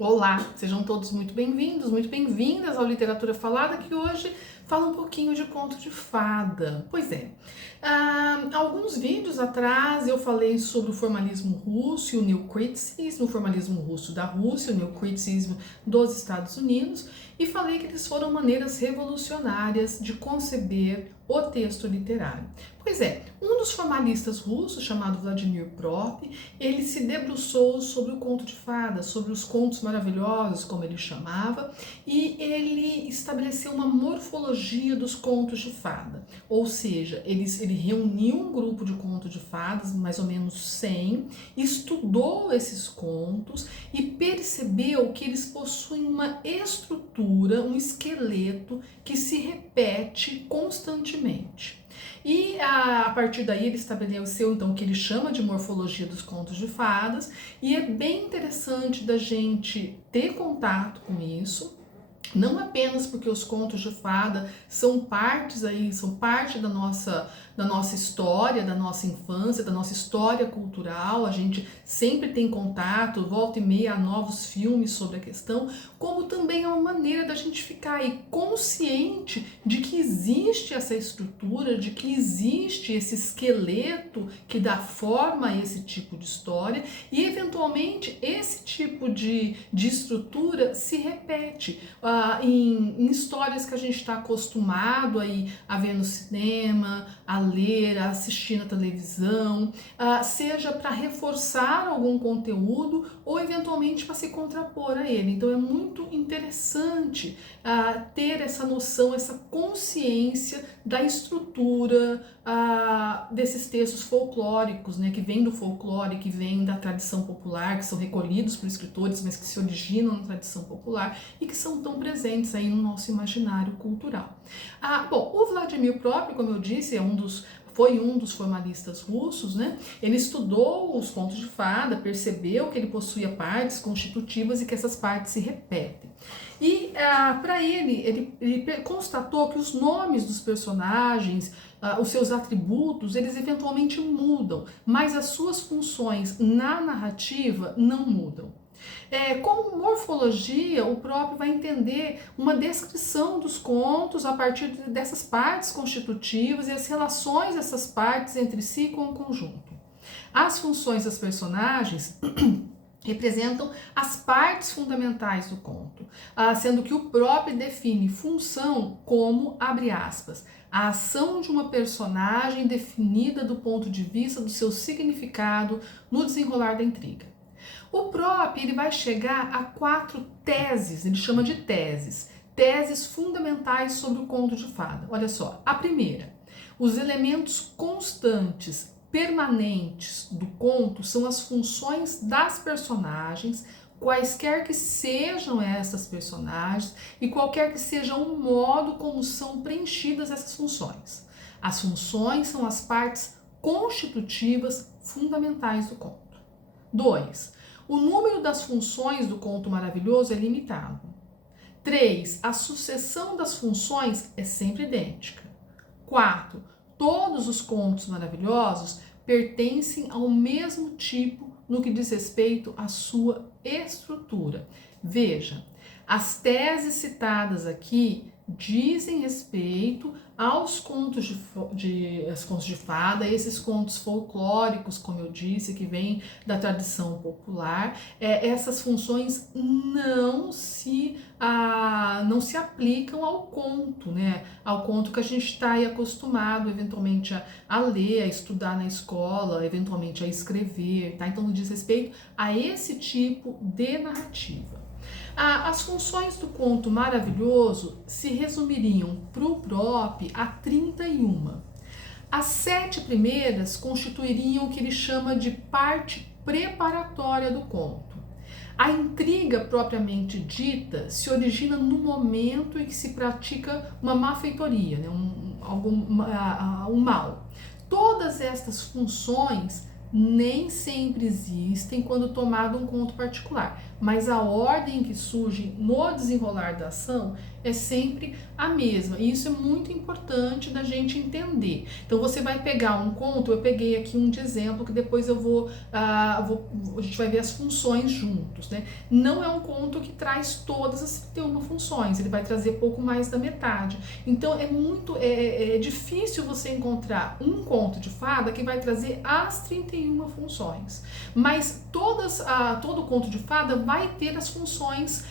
Olá, sejam todos muito bem-vindos, muito bem-vindas ao Literatura Falada, que hoje fala um pouquinho de conto de fada. Pois é, alguns vídeos atrás eu falei sobre o formalismo russo e o neocriticismo, o formalismo russo da Rússia, o neocriticismo dos Estados Unidos, e falei que eles foram maneiras revolucionárias de conceber o texto literário. Pois é, um dos formalistas russos, chamado Vladimir Prop, ele se debruçou sobre o conto de fadas, sobre os contos maravilhosos, como ele chamava, e ele estabeleceu uma morfologia dos contos de fada. Ou seja, ele reuniu um grupo de contos de fadas, mais ou menos 100, estudou esses contos e percebeu que eles possuem uma estrutura, um esqueleto que se repete constantemente. E a partir daí ele estabeleceu então o que ele chama de morfologia dos contos de fadas, e é bem interessante da gente ter contato com isso. Não apenas porque os contos de fada são parte da nossa história, da nossa infância, da nossa história cultural, a gente sempre tem contato, volta e meia há novos filmes sobre a questão, como também é uma maneira da gente ficar aí consciente de que existe essa estrutura, de que existe esse esqueleto que dá forma a esse tipo de história, e eventualmente esse tipo de estrutura se repete em histórias que a gente está acostumado aí a ver no cinema, a ler, a assistir na televisão, seja para reforçar algum conteúdo ou eventualmente para se contrapor a ele. Então é muito interessante ter essa noção, essa consciência da estrutura desses textos folclóricos, né, que vem do folclore, que vem da tradição popular, que são recolhidos por escritores, mas que se originam na tradição popular e que são tão presentes aí no nosso imaginário cultural. Bom, o Vladimir Prop, como eu disse, foi um dos formalistas russos, né? Ele estudou os contos de fada, percebeu que ele possuía partes constitutivas e que essas partes se repetem. E para ele constatou que os nomes dos personagens, os seus atributos, eles eventualmente mudam, mas as suas funções na narrativa não mudam. Como morfologia, o próprio vai entender uma descrição dos contos a partir dessas partes constitutivas e as relações dessas partes entre si com o conjunto. As funções das personagens representam as partes fundamentais do conto, sendo que o próprio define função como, abre aspas, a ação de uma personagem definida do ponto de vista do seu significado no desenrolar da intriga. O Prop ele vai chegar a 4 teses, ele chama de teses fundamentais sobre o conto de fada. Olha só, a primeira, os elementos constantes, permanentes do conto são as funções das personagens, quaisquer que sejam essas personagens e qualquer que seja o modo como são preenchidas essas funções. As funções são as partes constitutivas fundamentais do conto. 2. O número das funções do conto maravilhoso é limitado. 3. A sucessão das funções é sempre idêntica. 4. Todos os contos maravilhosos pertencem ao mesmo tipo no que diz respeito à sua estrutura. Veja, as teses citadas aqui dizem respeito aos contos de fada, esses contos folclóricos, como eu disse, que vêm da tradição popular. Essas funções não se aplicam ao conto, né? Ao conto que a gente está aí acostumado, eventualmente, a ler, a estudar na escola, eventualmente a escrever, tá? Então, diz respeito a esse tipo de narrativa. As funções do conto maravilhoso se resumiriam para o Prop a 31. As 7 primeiras constituiriam o que ele chama de parte preparatória do conto. A intriga propriamente dita se origina no momento em que se pratica uma má-feitoria, né? um mal. Todas estas funções nem sempre existem quando tomado um conto particular, mas a ordem que surge no desenrolar da ação é sempre a mesma, e isso é muito importante da gente entender. Então você vai pegar um conto, eu peguei aqui um de exemplo que depois a gente vai ver as funções juntos, né? Não é um conto que traz todas as 31 funções, ele vai trazer pouco mais da metade. Então é difícil você encontrar um conto de fada que vai trazer as 31 funções, mas todo conto de fada vai ter as funções,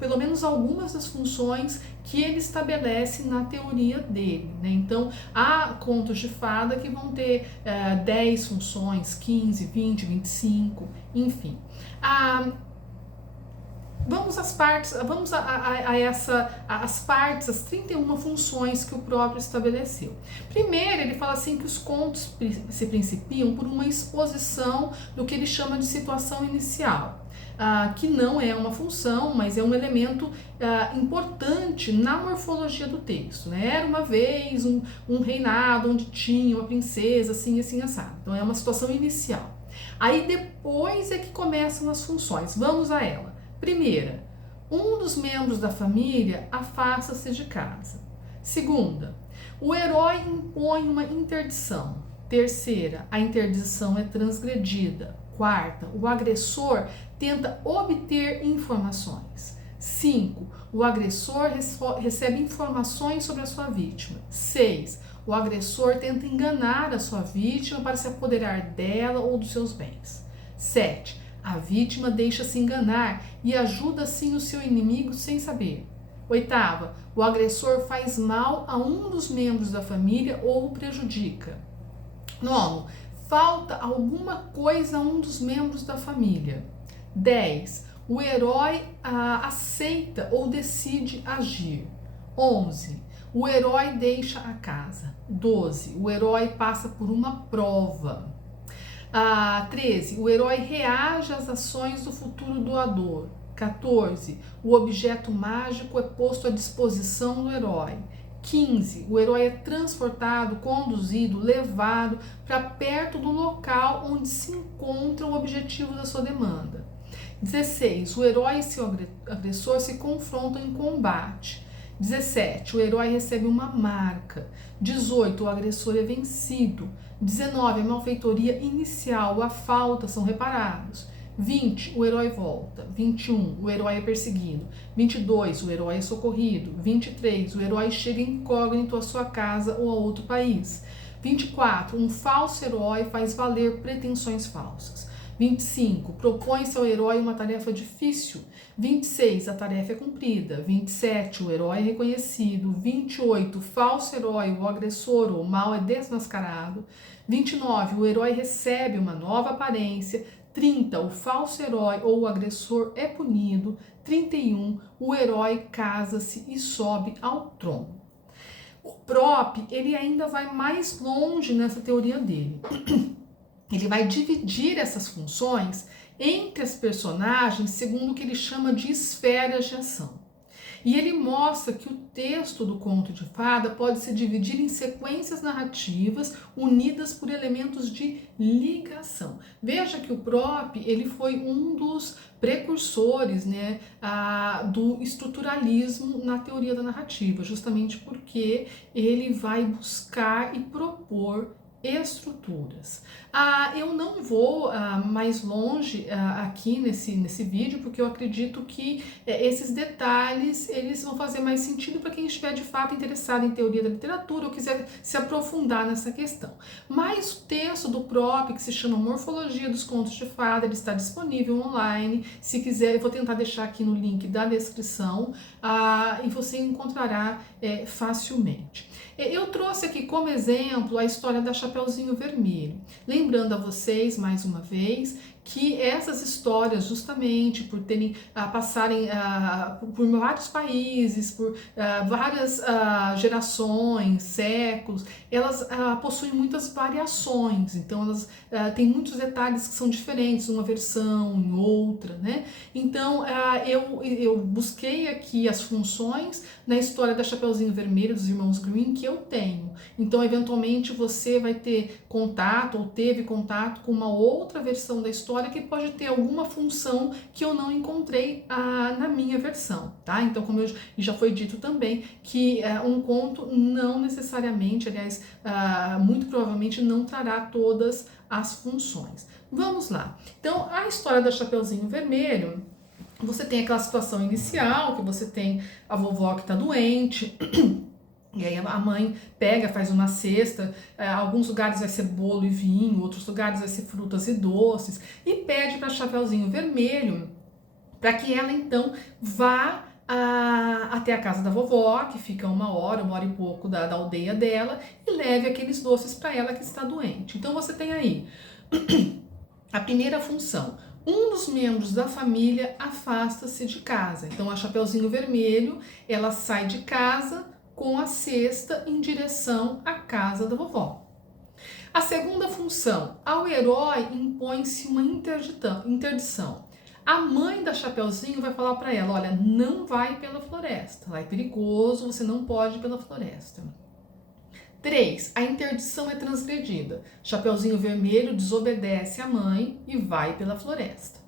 pelo menos algumas das funções que ele estabelece na teoria dele, né? Então, há contos de fada que vão ter 10 funções, 15, 20, 25, enfim. Vamos às partes, as 31 funções que o próprio estabeleceu. Primeiro, ele fala assim que os contos se principiam por uma exposição do que ele chama de situação inicial. Que não é uma função, mas é um elemento importante na morfologia do texto, né? Era uma vez um reinado onde tinha uma princesa, assim, assim, assado. Então é uma situação inicial. Aí depois é que começam as funções. Vamos a ela. Primeira, um dos membros da família afasta-se de casa. Segunda, o herói impõe uma interdição. Terceira, a interdição é transgredida. Quarta, o agressor tenta obter informações. 5. O agressor recebe informações sobre a sua vítima. 6. O agressor tenta enganar a sua vítima para se apoderar dela ou dos seus bens. 7. A vítima deixa-se enganar e ajuda assim o seu inimigo sem saber. 8. O agressor faz mal a um dos membros da família ou o prejudica. 9. Falta alguma coisa a um dos membros da família. 10. O herói aceita ou decide agir. 11. O herói deixa a casa. 12. O herói passa por uma prova. 13. O herói reage às ações do futuro doador. 14. O objeto mágico é posto à disposição do herói. 15. O herói é transportado, conduzido, levado para perto do local onde se encontra o objetivo da sua demanda. 16. O herói e seu agressor se confrontam em combate. 17. O herói recebe uma marca. 18. O agressor é vencido. 19. A malfeitoria inicial, a falta são reparados. 20. O herói volta. 21. O herói é perseguido. 22. O herói é socorrido. 23. O herói chega incógnito à sua casa ou a outro país. 24. Um falso herói faz valer pretensões falsas. 25. Propõe-se ao herói uma tarefa difícil. 26. A tarefa é cumprida. 27. O herói é reconhecido. 28. O falso herói, o agressor ou o mal é desmascarado. 29. O herói recebe uma nova aparência. 30. O falso herói ou o agressor é punido. 31. O herói casa-se e sobe ao trono. O Prop, ele ainda vai mais longe nessa teoria dele. Ele vai dividir essas funções entre as personagens segundo o que ele chama de esferas de ação. E ele mostra que o texto do conto de fada pode se dividir em sequências narrativas unidas por elementos de ligação. Veja que o Prop, ele foi um dos precursores, né, do estruturalismo na teoria da narrativa, justamente porque ele vai buscar e propor estruturas. Eu não vou mais longe aqui nesse vídeo, porque eu acredito que esses detalhes eles vão fazer mais sentido para quem estiver de fato interessado em teoria da literatura ou quiser se aprofundar nessa questão. Mas o texto do Prop, que se chama Morfologia dos Contos de Fada, ele está disponível online. Se quiser, eu vou tentar deixar aqui no link da descrição e você encontrará facilmente. Eu trouxe aqui como exemplo a história da Chapeuzinho Vermelho. Lembrando a vocês, mais uma vez, que essas histórias, justamente por passarem por vários países, por várias gerações, séculos, elas possuem muitas variações, então elas têm muitos detalhes que são diferentes, uma versão em outra, né? Então eu busquei aqui as funções na história da Chapeuzinho Vermelho dos Irmãos Grimm que eu tenho. Então, eventualmente, você vai ter contato ou teve contato com uma outra versão da história história que pode ter alguma função que eu não encontrei na minha versão, tá? Então, como já foi dito também, que um conto não necessariamente, aliás, muito provavelmente não trará todas as funções. Vamos lá. Então, a história da Chapeuzinho Vermelho, você tem aquela situação inicial, que você tem a vovó que está doente, e aí a mãe pega, faz uma cesta, alguns lugares vai ser bolo e vinho, outros lugares vai ser frutas e doces, e pede para Chapeuzinho Vermelho para que ela então vá até a casa da vovó, que fica uma hora e pouco da aldeia dela, e leve aqueles doces para ela que está doente. Então você tem aí a primeira função. Um dos membros da família afasta-se de casa. Então a Chapeuzinho Vermelho, ela sai de casa com a cesta em direção à casa da vovó. A segunda função, ao herói impõe-se uma interdição. A mãe da Chapeuzinho vai falar para ela, olha, não vai pela floresta, lá é perigoso, você não pode ir pela floresta. 3. A interdição é transgredida. Chapeuzinho Vermelho desobedece à mãe e vai pela floresta.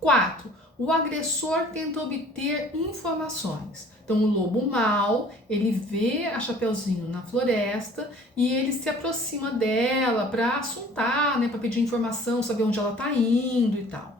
4. O agressor tenta obter informações. Então o lobo mau, ele vê a Chapeuzinho na floresta e ele se aproxima dela para assuntar, né, para pedir informação, saber onde ela está indo e tal.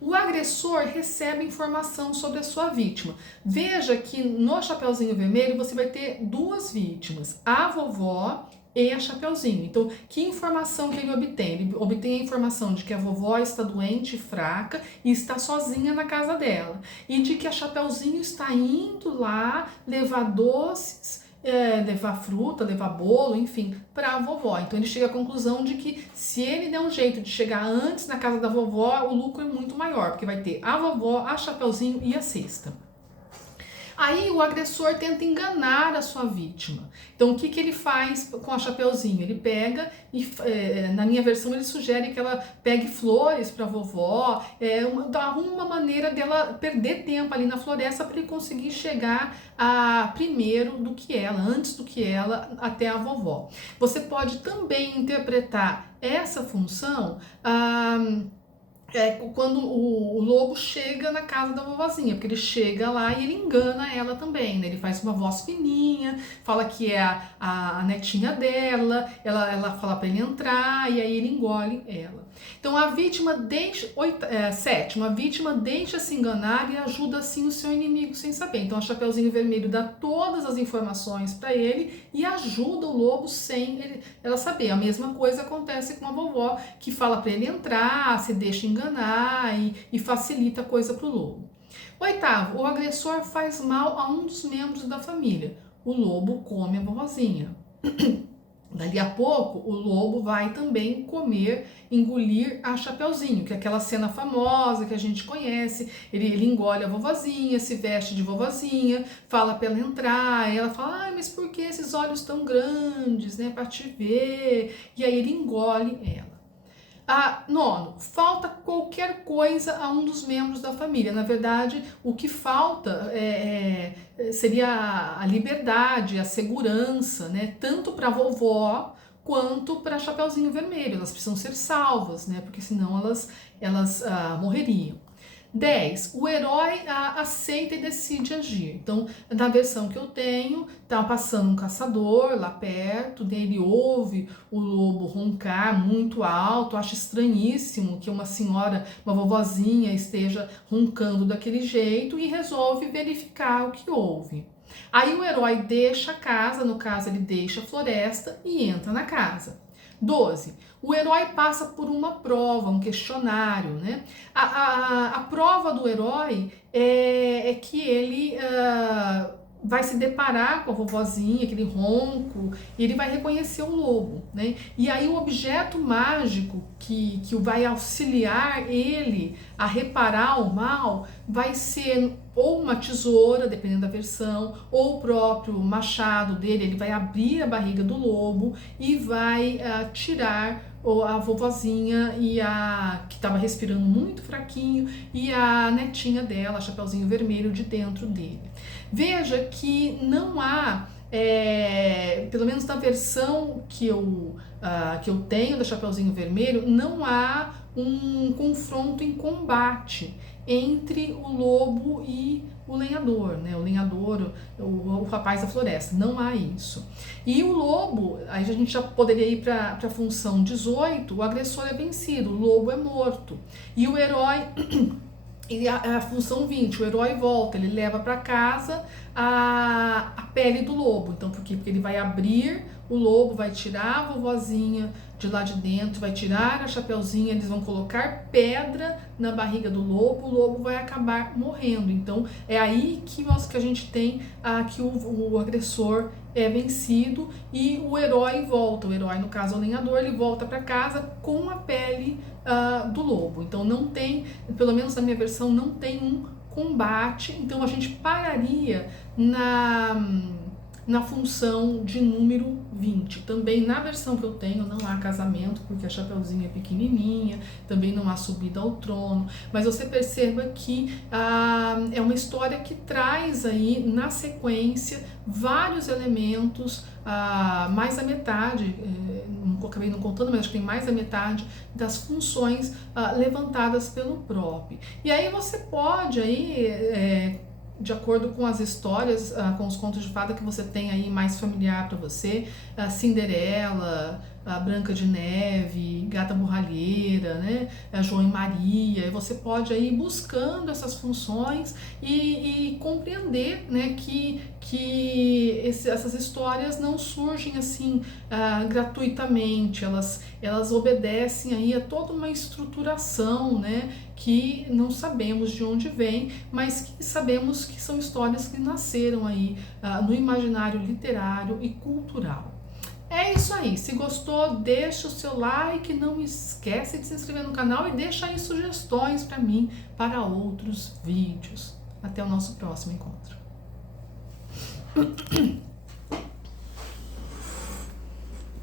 O agressor recebe informação sobre a sua vítima. Veja que no Chapeuzinho Vermelho você vai ter duas vítimas, a vovó e a Chapeuzinho. Então, que informação que ele obtém? Ele obtém a informação de que a vovó está doente e fraca e está sozinha na casa dela. E de que a Chapeuzinho está indo lá levar doces, levar fruta, levar bolo, enfim, para a vovó. Então ele chega à conclusão de que se ele der um jeito de chegar antes na casa da vovó, o lucro é muito maior, porque vai ter a vovó, a Chapeuzinho e a cesta. Aí o agressor tenta enganar a sua vítima. Então o que ele faz com a Chapeuzinho? Ele pega e, na minha versão, ele sugere que ela pegue flores para a vovó, arruma uma maneira dela perder tempo ali na floresta para ele conseguir chegar primeiro do que ela, antes do que ela, até a vovó. Você pode também interpretar essa função quando o lobo chega na casa da vovozinha, porque ele chega lá e ele engana ela também, né? Ele faz uma voz fininha, fala que é a netinha dela, ela fala para ele entrar e aí ele engole ela. Então a vítima sétima, a vítima deixa se enganar e ajuda assim o seu inimigo sem saber. Então a Chapeuzinho Vermelho dá todas as informações para ele e ajuda o lobo sem ela saber. A mesma coisa acontece com a vovó, que fala para ele entrar, se deixa enganar e facilita a coisa para o lobo. Oitavo, o agressor faz mal a um dos membros da família. O lobo come a vovozinha. Dali a pouco, o lobo vai também engolir a Chapeuzinho, que é aquela cena famosa que a gente conhece. Ele engole a vovozinha, se veste de vovozinha, fala para ela entrar, e ela fala, mas por que esses olhos tão grandes, né, para te ver? E aí ele engole ela. Nono, falta qualquer coisa a um dos membros da família. Na verdade, o que falta seria a liberdade, a segurança, né? Tanto para a vovó quanto para Chapeuzinho Vermelho. Elas precisam ser salvas, né? Porque senão elas morreriam. 10. O herói aceita e decide agir. Então, na versão que eu tenho, tá passando um caçador lá perto, ele ouve o lobo roncar muito alto, acha estranhíssimo que uma senhora, uma vovozinha esteja roncando daquele jeito e resolve verificar o que houve. Aí o herói deixa a casa, no caso ele deixa a floresta e entra na casa. 12. O herói passa por uma prova, um questionário, né? A prova do herói é que ele vai se deparar com a vovozinha, aquele ronco, e ele vai reconhecer o lobo, né? E aí o objeto mágico que vai auxiliar ele a reparar o mal vai ser ou uma tesoura, dependendo da versão, ou o próprio machado dele. Ele vai abrir a barriga do lobo e vai tirar a vovozinha que estava respirando muito fraquinho e a netinha dela, Chapeuzinho Vermelho, de dentro dele. Veja que não há pelo menos na versão que eu tenho da Chapeuzinho Vermelho, não há um confronto em combate entre o lobo e o lenhador, né? O lenhador, o rapaz da floresta, não há isso. E o lobo, aí a gente já poderia ir para a função 18, o agressor é vencido, o lobo é morto. E o herói, e a função 20, o herói volta, ele leva para casa a pele do lobo. Então, por quê? Porque ele vai abrir o lobo, vai tirar a vovozinha de lá de dentro, vai tirar a Chapeuzinho, eles vão colocar pedra na barriga do lobo, o lobo vai acabar morrendo. Então, é aí que a gente tem que o agressor é vencido e o herói volta. O herói, no caso, o lenhador, ele volta para casa com a pele do lobo. Então, não tem, pelo menos na minha versão, não tem um combate. Então, a gente pararia na função de número 20. Também na versão que eu tenho não há casamento, porque a Chapeuzinho é pequenininha, também não há subida ao trono, mas você perceba que é uma história que traz aí na sequência vários elementos, mais da metade, acabei não contando, mas acho que tem mais da metade das funções levantadas pelo próprio. E aí você pode aí de acordo com as histórias, com os contos de fada que você tem aí mais familiar para você, a Cinderela, a Branca de Neve, Gata Borralheira, né, a João e Maria, e você pode aí ir buscando essas funções e compreender, né, que essas histórias não surgem assim gratuitamente, elas obedecem aí a toda uma estruturação, né, que não sabemos de onde vem, mas que sabemos que são histórias que nasceram aí no imaginário literário e cultural. É isso aí, se gostou, deixa o seu like, não esquece de se inscrever no canal e deixa aí sugestões para mim para outros vídeos. Até o nosso próximo encontro.